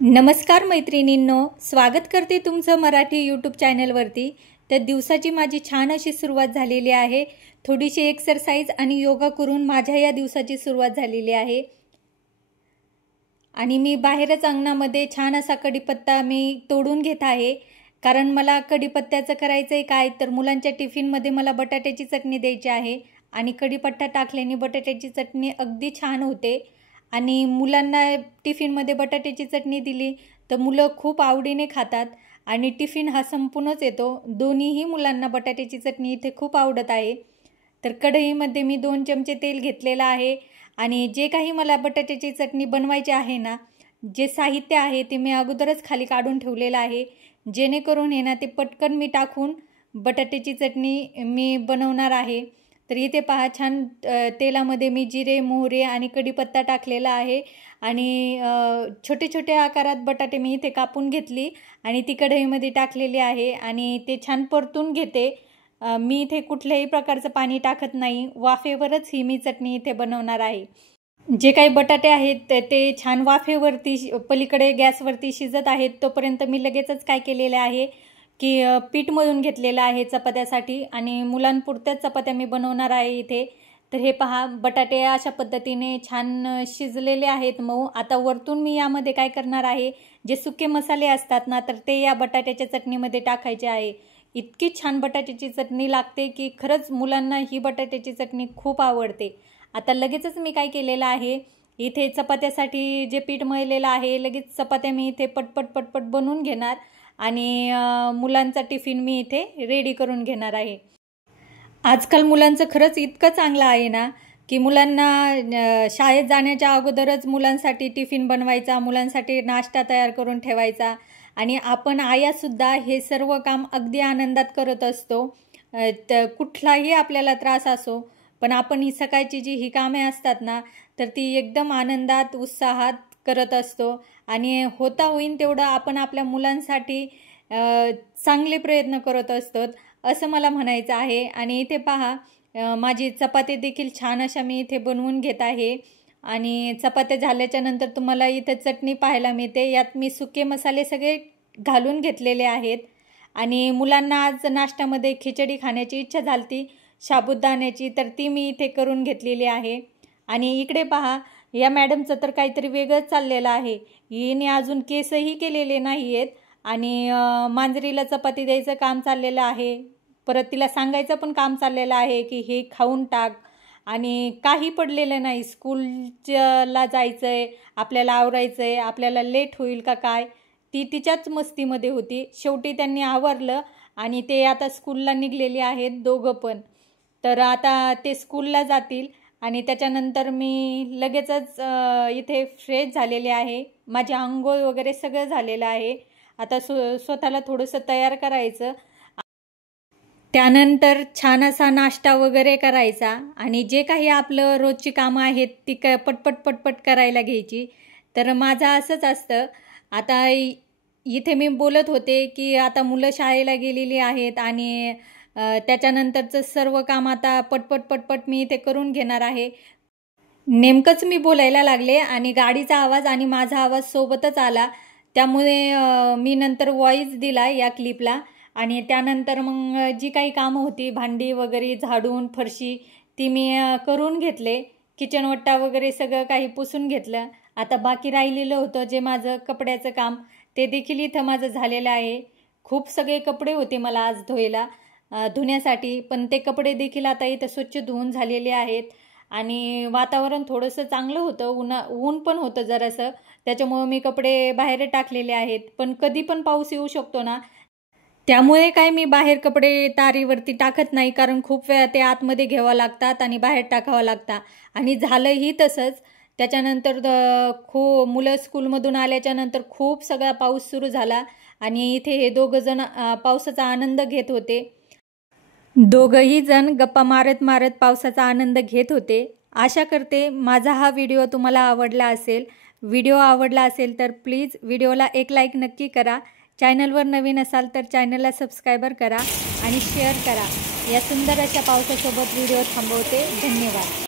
नमस्कार मैत्रिणींनो, स्वागत करते तुमचं मराठी यूट्यूब चॅनलवरती। तर दिवसाची माझी छान अशी सुरुवात झालेली आहे। थोडीशी एक्सरसाइज आणि योगा करून माझ्या या दिवसाची सुरुवात झालेली आहे। आणि मी बाहेरच अंगणामध्ये छान असा कढीपत्ता मी तोडून घेत आहे, कारण मला कढीपत्त्याचं करायचंय काय तर मुलांच्या टिफिनमध्ये मला बटाट्याची चटणी द्यायची आहे आणि कढीपत्ता टाकल्याने बटाट्याची चटणी अगदी छान होते। आणि मुलांना टिफिनमध्ये बटाट्याची चटणी दिली तर मुलं खूप आवडीने खातात आणि टिफिन हा संपूनच येतो। दोन्हीही मुलांना बटाट्याची चटणी इथे खूप आवडत आहे। तर कढईमध्ये मी 2 चमचे तेल घेतलेलं आहे आणि जे काही मला बटाट्याची चटणी बनवायची आहे ना, जे साहित्य आहे ते मी अगोदरच खाली काढून ठेवलेलं आहे, जेणेकरून हे ना ते पटकन मी टाकून बटाट्याची चटणी मी बनवणार आहे। तर इथे पहा, छान तेलामध्ये मी जिरे, मोहरी आणि कढीपत्ता टाकलेला आहे आणि छोटे छोटे आकारात बटाटे मी इथे कापून घेतली आणि ती कढईमध्ये टाकलेली आहे आणि ते छान परतून घेते। मी इथे कुठल्याही प्रकारचं पाणी टाकत नाही, वाफेवरच ही मी चटणी इथे बनवणार आहे। जे काही बटाटे आहेत ते छान वाफेवरती पलीकडे गॅसवरती शिजत आहेत, तोपर्यंत मी लगेचच काय केलेले आहे की पीठ मळून घेतलेलं आहे चपात्यासाठी आणि मुलांपुरत्याच चपात्या मी बनवणार आहे इथे। तर हे पहा, बटाटे अशा पद्धतीने छान शिजलेले आहेत मऊ। आता वरतून मी यामध्ये काय करणार आहे, जे सुके मसाले असतात ना, तर ते या बटाट्याच्या चटणीमध्ये टाकायचे आहे। इतकी छान बटाट्याची चटणी लागते की खरंच मुलांना ही बटाट्याची चटणी खूप आवडते। आता लगेचच मी काय केलेलं आहे, इथे चपात्यासाठी जे पीठ मळलेलं आहे, लगेच चपात्या मी इथे पटपट पटपट बनवून घेणार आणि मुलांचा टिफिन मी इथे रेडी करून घेणार आहे। आजकाल मुलांचं खरंच इतकं चांगलं आहे ना की मुलांना शाळेत जाण्याच्या अगोदरच मुलांसाठी टिफिन बनवायचा, मुलांसाठी नाश्ता तयार करून ठेवायचा आणि आपण आयासुद्धा हे सर्व काम अगदी आनंदात करत असतो। कुठलाही आपल्याला त्रास असो, पण आपण ही सकाळची जी ही कामे असतात ना, तर ती एकदम आनंदात उत्साहात करत असतो आणि होता होईन तेवढं आपण आपल्या मुलांसाठी चांगले प्रयत्न करत असतो असं मला म्हणायचं आहे। आणि इथे पहा, माझी चपाती देखील छान अशा मी इथे बनवून घेत आहे आणि चपात्या झाल्याच्या नंतर तुम्हाला इथे चटणी पाहायला मिळते। यात मी सुके मसाले सगळे घालून घेतलेले आहेत आणि मुलांना आज नाश्त्यामध्ये खिचडी खाण्याची इच्छा झालती साबुदाण्याची, तर ती मी इथे करून घेतलेली आहे। आणि इकडे पहा, या मॅडमचं तर काहीतरी वेगळंच चाललेलं आहे। हिने अजून केसही केलेले नाही आहेत आणि मांजरीला चपाती द्यायचं काम चाललेलं आहे, परत तिला सांगायचं पण काम चाललेलं आहे की हे खाऊन टाक आणि काही पडलेलं नाही। स्कूलला जायचं आहे, आपल्याला आवरायचं आहे, आपल्याला लेट होईल का काय, ती तिच्याच मस्तीमध्ये होती। शेवटी त्यांनी आवरलं आणि ते आता स्कूलला निघलेले आहेत दोघं पण। तर आता ते स्कूलला जातील आणि त्याच्यानंतर मी लगेचच इथे फ्रेश झालेले आहे, माझे अंघोळ वगैरे सगळं झालेलं आहे। आता स्वतःला थोडंसं तयार करायचं, त्यानंतर छान असा नाश्ता वगैरे करायचा आणि जे काही आपलं रोजची कामं आहेत ती पटपट पटपट करायला घ्यायची। तर माझं असंच असतं। आता इथे मी बोलत होते की आता मुलं शाळेला गेलेली आहेत आणि त्याच्यानंतरचं सर्व काम आता पटपट पटपट मी इथे करून घेणार आहे। नेमकंच मी बोलायला लागले आणि गाडीचा आवाज आणि माझा आवाज सोबतच आला, त्यामुळे मी नंतर वॉइस दिला या क्लिपला आणि त्यानंतर मग जी काही कामं होती, भांडी वगैरे झाडून फरशी, ती मी करून घेतले। किचन वट्टा वगैरे सगळं काही पुसून घेतलं। आता बाकी राहिलेलं होतं जे माझं कपड्याचं काम, ते देखील इथं माझं झालेलं आहे। खूप सगळे कपडे होते मला आज धुण्यासाठी, पण ते कपडे देखील आता इथं स्वच्छ धुवून झालेले आहेत आणि वातावरण थोडंसं चांगलं होतं, ऊन पण होतं जरासं, त्याच्यामुळे मी कपडे बाहेर टाकलेले आहेत। पण कधी पण पाऊस येऊ शकतो ना, त्यामुळे काय मी बाहेर कपडे तारीवरती टाकत नाही, कारण खूप वेळा ते आतमध्ये घ्यावं लागतात आणि बाहेर टाकावं लागतात आणि झालंही तसंच। त्याच्यानंतर मुलं स्कूलमधून आल्याच्या नंतर खूप सगळा पाऊस सुरू झाला आणि इथे हे दोघं जण पावसाचा आनंद घेत होते। दोघंही जण गप्पा मारत मारत पावसाचा आनंद घेत होते। आशा करते माझा हा व्हिडिओ तुम्हाला आवडला असेल। व्हिडिओ आवडला असेल तर प्लीज व्हिडिओला एक लाईक नक्की करा। चॅनलवर नवीन असाल तर चॅनलला सबस्क्राईबर करा आणि शेअर करा। या सुंदर अशा पावसासोबत व्हिडिओ थांबवते। धन्यवाद।